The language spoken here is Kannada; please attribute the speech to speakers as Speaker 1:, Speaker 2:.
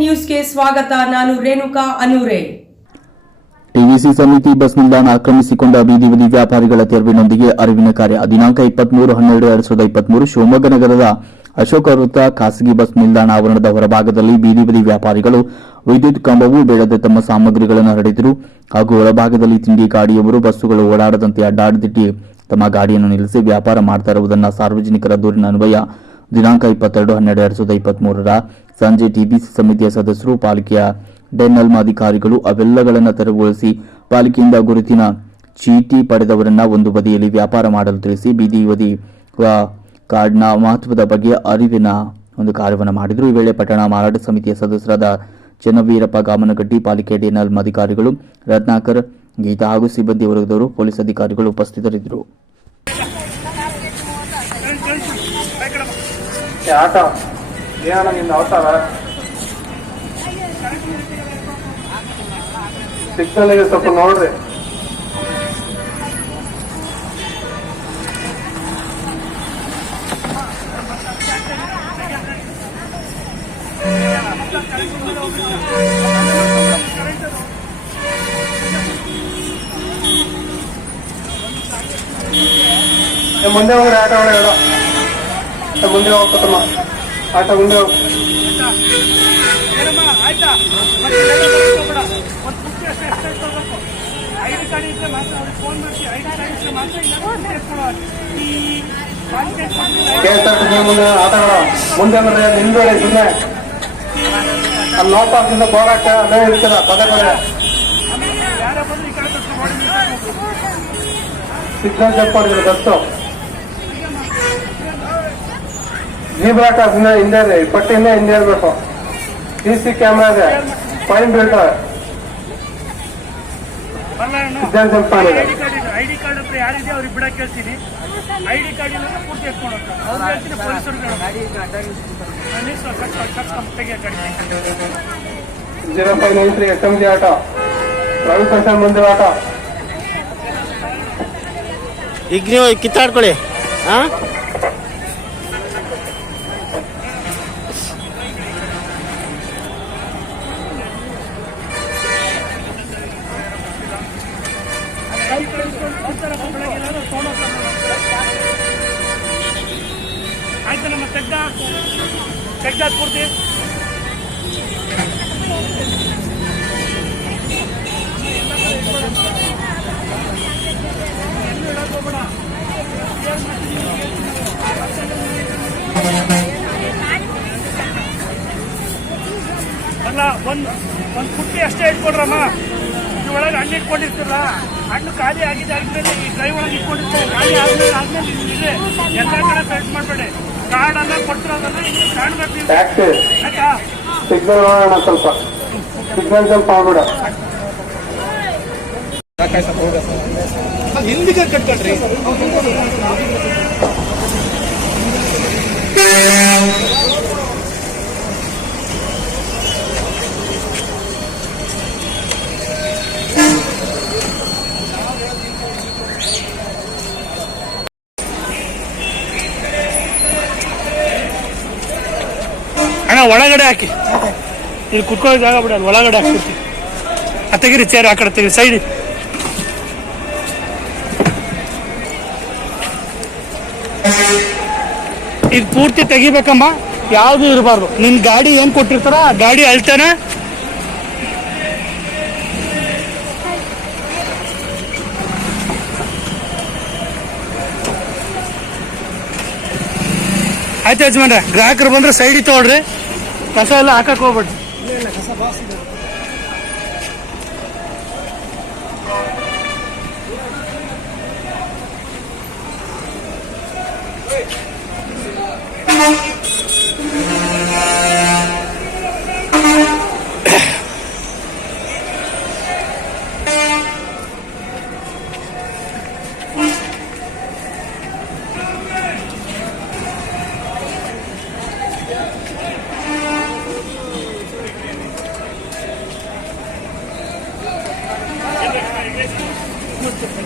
Speaker 1: ನ್ಯೂಸ್ಗೆ ಸ್ವಾಗತ, ನಾನು ರೇಣುಕಾ ಅನೂರೆ
Speaker 2: ಟಿವಿಸಿ ಸಮಿತಿ ಬಸ್ ನಿಲ್ದಾಣ ಆಕ್ರಮಿಸಿಕೊಂಡ ಬೀದಿ ಬದಿ ವ್ಯಾಪಾರಿಗಳ ತೆರವಿನೊಂದಿಗೆ ಅರಿವಿನ ಕಾರ್ಯ. ದಿನಾಂಕ ಇಪ್ಪತ್ಮೂರು ಹನ್ನೆರಡು ಎರಡ್ ಸಾವಿರದ ಇಪ್ಪತ್ಮೂರು, ಶಿವಮೊಗ್ಗ ನಗರದ ಅಶೋಕ ವೃತ್ತ ಖಾಸಗಿ ಬಸ್ ನಿಲ್ದಾಣ ಆವರಣದ ಹೊರಭಾಗದಲ್ಲಿ ಬೀದಿ ಬದಿ ವ್ಯಾಪಾರಿಗಳು ವಿದ್ಯುತ್ ಕಂಬವೂ ಬೆಳೆದ ತಮ್ಮ ಸಾಮಗ್ರಿಗಳನ್ನು ಹರಡಿದರು. ಹಾಗೂ ಒಳಭಾಗದಲ್ಲಿ ತಿಂಡಿ ಗಾಡಿಯವರು, ಬಸ್ಸುಗಳು ಓಡಾಡದಂತೆ ಅಡ್ಡಾಡದಿಟ್ಟಿ ತಮ್ಮ ಗಾಡಿಯನ್ನು ನಿಲ್ಲಿಸಿ ವ್ಯಾಪಾರ ಮಾಡ್ತಾ ಇರುವುದನ್ನು ಸಾರ್ವಜನಿಕರ ದೂರಿನ ಅನ್ವಯ ದಿನಾಂಕ ಇಪ್ಪತ್ತೆರಡು ಹನ್ನೆರಡು ಎರಡ್ ಸಾವಿರದ ಇಪ್ಪತ್ಮೂರರ ಸಂಜೆ ಟಿಬಿಸಿ ಸಮಿತಿಯ ಸದಸ್ಯರು, ಪಾಲಿಕೆಯ ಡೆನ್ನಲ್ಮ ಅಧಿಕಾರಿಗಳು ಅವೆಲ್ಲಗಳನ್ನು ತೆರವುಗೊಳಿಸಿ ಪಾಲಿಕೆಯಿಂದ ಗುರುತಿನ ಚೀಟಿ ಪಡೆದವರನ್ನ ಒಂದು ಬದಿಯಲ್ಲಿ ವ್ಯಾಪಾರ ಮಾಡಲು ತಿಳಿಸಿ, ಬೀದಿ ವ ಕಾರ್ಡ್ನ ಮಹತ್ವದ ಬಗ್ಗೆ ಅರಿವಿನ ಒಂದು ಕಾರ್ಯವನ್ನು ಮಾಡಿದರು. ಈ ವೇಳೆ ಪಟ್ಟಣ ಮಾರಾಟ ಸಮಿತಿಯ ಸದಸ್ಯರಾದ ಚನ್ನವೀರಪ್ಪ ಗಾಮನಗಡ್ಡಿ, ಪಾಲಿಕೆ ಡೆನ್ನಲ್ಮ ಅಧಿಕಾರಿಗಳು ರತ್ನಾಕರ್ ಗೀತಾ ಹಾಗೂ ಸಿಬ್ಬಂದಿ ವರ್ಗದವರು ಪೊಲೀಸ್ ಅಧಿಕಾರಿಗಳು ಉಪಸ್ಥಿತರಿದ್ದರು.
Speaker 3: ಏ ಆಟ ಏನಣ್ಣ ನಿನ್ನ ಅವತಾರ. ಸಿಗ್ನಲ್ ಇದೆ ಸ್ವಲ್ಪ ನೋಡ್ರಿ ಮುಂದೆ ಹೋಗ್ರಿ ಆಟ ಆಟ ಮುಂದೆ ಹೋಗ್ತಮ್ಮ ಆಟ ಮುಂದೆ ಹೋಗ್
Speaker 4: ಐಡಿ ಕಾರ್ಡ್ ಇದ್ರೆ ಮಾತ್ರ ಅವ್ರಿಗೆ ಫೋನ್ ಮಾಡಿ ಐಡಿ ಕಾರ್ಡ್ ಇದ್ರೆ ಮಾತ್ರ ಇಲ್ಲ
Speaker 3: ಆಟಗಳ. ಮುಂದೆ ಅಲ್ಲಿ ಹಿಂದ್ಗಡೆ ಸುಮ್ಮನೆ ಅಲ್ಲಿ ಬೋರ್ಡ್ ಹಾಕ ಅಲ್ಲೇ ಇರ್ತದ ಪದೇ ಪದೇ
Speaker 4: ಯಾರೇ ಬಂದ್ರು ಈ ಕಡೆ ತಕ್ಷಣ ನೋಡಿ
Speaker 3: ಸಿಗ್ನಲ್ ಚೆಕ್ ಮಾಡಿದ್ರು ಬಸ್ಸು ಜೀಬ್ರಾಟ ಸುಮ್ಮನೆ ಹಿಂದೆ ಇದೆ ಈ ಪಟ್ಟಿಯಿಂದ ಹಿಂದೆ ಇರ್ಬೇಕು. ಸಿ ಸಿ ಕ್ಯಾಮ್ರಾ ಇದೆ ಫೈನ್ ಮಾಡಿದ್ರು
Speaker 4: ಐಡಿ ಕಾರ್ಡ್ ಇದೆ ಐಡಿ ಕಾರ್ಡ್ ಹತ್ರ ಯಾರಿದೆ ಅವ್ರಿಗೆ ಬಿಡಕ್ಕೆ ಐಡಿ ಕಾರ್ಡ್ ಇಲ್ಲ ಪೂರ್ತಿ ಎತ್ಕೊಂಡು ಅವ್ರು ಹೇಳ್ತೀನಿ ಪೊಲೀಸರು
Speaker 3: zero five nine three S M G auto. Ravi Prasad ಮುಂದೆ ಆಟೋ.
Speaker 5: ಈಗ ನೀವು ಕಿತ್ತಾಡ್ಕೊಳ್ಳಿ ಹಾ?
Speaker 4: ಆಯ್ತು ನಮ್ಮ ತೆಗ್ದ ತೆಗ್ದ ಪೂರ್ತಿ. ಅಲ್ಲ ಒಂದು ಒಂದು ಪುಟ್ಟಿ ಅಷ್ಟೇ ಇಟ್ಕೊಡ್ರಮ್ಮ. ಇದ್ರೊಳಗೆ ಹಣ್ಣು ಇಟ್ಕೊಂಡಿರ್ತಿಲ್ಲ ಹಣ್ಣು ಖಾಲಿ ಆಗಿದೆ ಆದ್ಮೇಲೆ ಈ ಡ್ರೈವ್ ಒಳಗೆ ಇಟ್ಕೊಂಡಿರ್ತಾರೆ ಖಾಲಿ ಆದ್ಮೇಲೆ ಆದ್ಮೇಲೆ ಇದೆ ಎಲ್ಲ ಕಡೆ ಸೆಟ್ ಮಾಡಬೇಡಿ. ಕಾರ್ಡನ್ನ ಕೊಟ್ಟಿರೋದನ್ನ ಇಲ್ಲಿ ಕಾಣ್ಬೇಕು ನೀವು.
Speaker 3: ಟ್ಯಾಕ್ಸಿ
Speaker 4: ಆಯ್ತಾ?
Speaker 3: ಸಿಗ್ನಲ್ ನೋಡೋಣ ಸ್ವಲ್ಪ. ಸಿಗ್ನಲ್ ಸ್ವಲ್ಪ ಆಗ್ಬಿಡ.
Speaker 5: ಹಿಂದಿಗೆ ಕಟ್ಕೊಳ್ರಿ
Speaker 4: ಅಣ್ಣ, ಒಳಗಡೆ ಹಾಕಿ. ಇಲ್ಲಿ ಕುತ್ಕೊಳ್ಳೋ ಜಾಗ ಬಿಡ ಒಳಗಡೆ ಹಾಕಿ ಆ, ತೆಗೀರಿ ಚೇರ್ ಆ ಕಡೆ ತೆಗೀರಿ ಸೈಡ್ ಇದು ಪೂರ್ತಿ ತೆಗಿಬೇಕಮ್ಮ. ಯಾವುದು ಇರಬಾರ್ದು. ನಿನ್ ಗಾಡಿ ಏನ್ ಕೊಟ್ಟಿರ್ತಾರ ಆ ಗಾಡಿ ಅಳ್ತಾನೆ. ಆಯ್ತು ಯಜಮಾನ್ರೆ, ಗ್ರಾಹಕರು ಬಂದ್ರೆ ಸೈಡಿ ತಗೊಳ್ರಿ. ಕಸ ಎಲ್ಲ ಹಾಕಕ್ ಹೋಗ್ಬೇಡ್ರಿ. Будьте